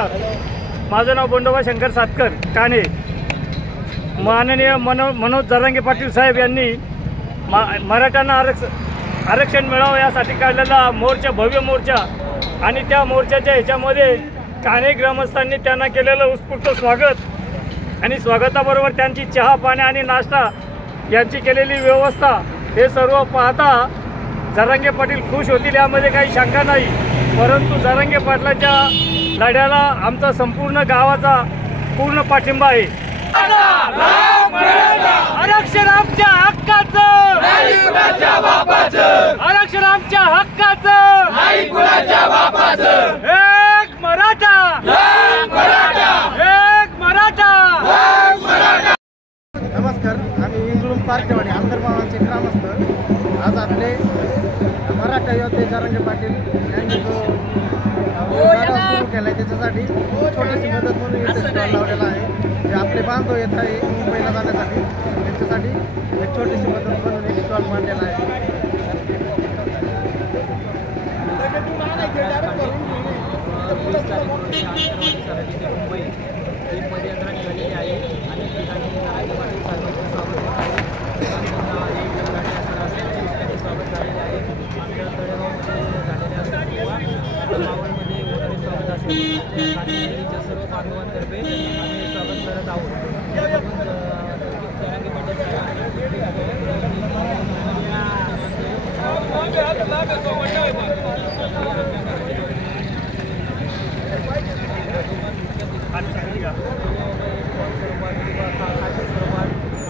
नमस्कार. माझं नाव बंडोबा शंकर सातकर काणे. माननीय मनोज जरांगे पाटील साहेब यांनी मराठ्यांना आरक्षण मिळावं यासाठी काढलेला मोर्चा, भव्य मोर्चा, आणि त्या मोर्चाच्या ह्याच्यामध्ये काणे ग्रामस्थांनी त्यांना केलेलं उत्स्फूर्त स्वागत आणि स्वागताबरोबर त्यांची चहा पाणी आणि नाश्ता यांची केलेली व्यवस्था हे सर्व पाहता जरांगे पाटील खुश होतील यामध्ये काही शंका नाही. परंतु जरांगे पाटलाच्या लढ्याला आमचा संपूर्ण गावाचा पूर्ण पाठिंबा आहे. आरक्षण आमच्या हक्काचं, आरक्षण आमच्या हक्काचं, एक मराठा, एक मराठा. नमस्कार. आम्ही इंगळूण पार्टीवाडी आंतरमावाचे ग्रामस्थ. आज आपले मराठा योद्धे जरांगे पाटील यांनी जो सुरू केला आहे त्याच्यासाठी छोटीशी मदत म्हणून इथे स्टॉल लावलेला आहे. जे आपले बांधव येत आहे मुंबईला जाण्यासाठी त्यांच्यासाठी एक छोटीशी मदत म्हणून एक स्टॉल मांडलेला आहे. मुंबई ही पदयात्रा निघालेली आहे. अनेक ठिकाणी जरांगे पाटील साहेबांचं स्वागत होत आहे. स्वागत झालेले आहे. आमच्या तळेगावमध्ये झालेले असेल किंवा मावळमध्ये वगैरे स्वागत असेल, कानेरीच्या सर्व बांधवांतर्फे आम्ही स्वागत करत आहोत. जरांगे पाटील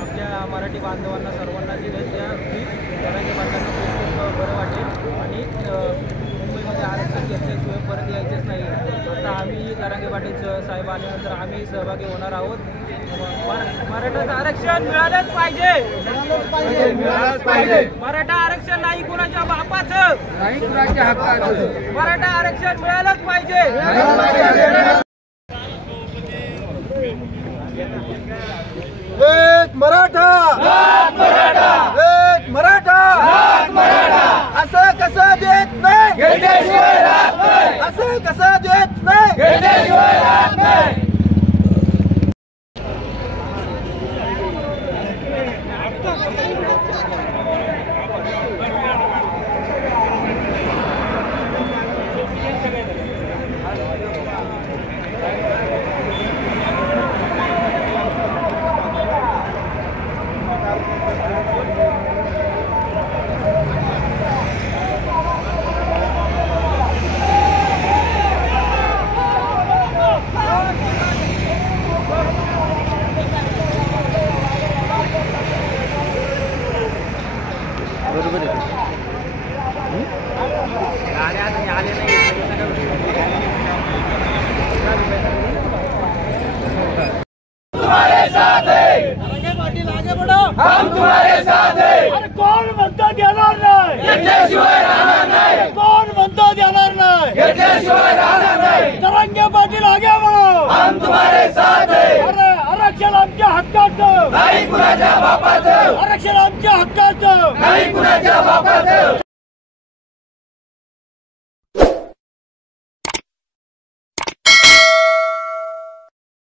आमच्या मराठी बांधवांना सर्वांना दिलं त्या जरांगे पाटलांना खूप बरं वाटेल आणि मुंबईमध्ये आरक्षण घेतल्याशिवाय परत यायचेच नाही. आता आम्ही जरांगे पाटील साहेब आल्यानंतर आम्ही सहभागी होणार आहोत. मराठा आरक्षण मिळालंच पाहिजे, मराठा आरक्षण नाही कुणाच्या बापाचं, नाही कुणाच्या हक्काचं, मराठा आरक्षण मिळालंच पाहिजे. एक मराठा, एक मराठा, असं कसं देत नाही, असं कसं देत नाही. तुम्हारे साथ है, जरांगे पाटील आगे बढ़ो, हम तुम्हारे साथ है. अरे कोण म्हणतो देणार नाही, घेतल्याशिवाय राहणार नाही. कोण म्हणतो देणार नाही, घेतल्याशिवाय राहणार नाही. जरांगे पाटील आगे बढ़ो, हम तुम्हारे साथ है. अरे आरक्षण आमच्या हक्काचं, नाही कुणाच्या बापाचं, आरक्षण आमच्या हक्काचं, नाही कुणाच्या बापाचं.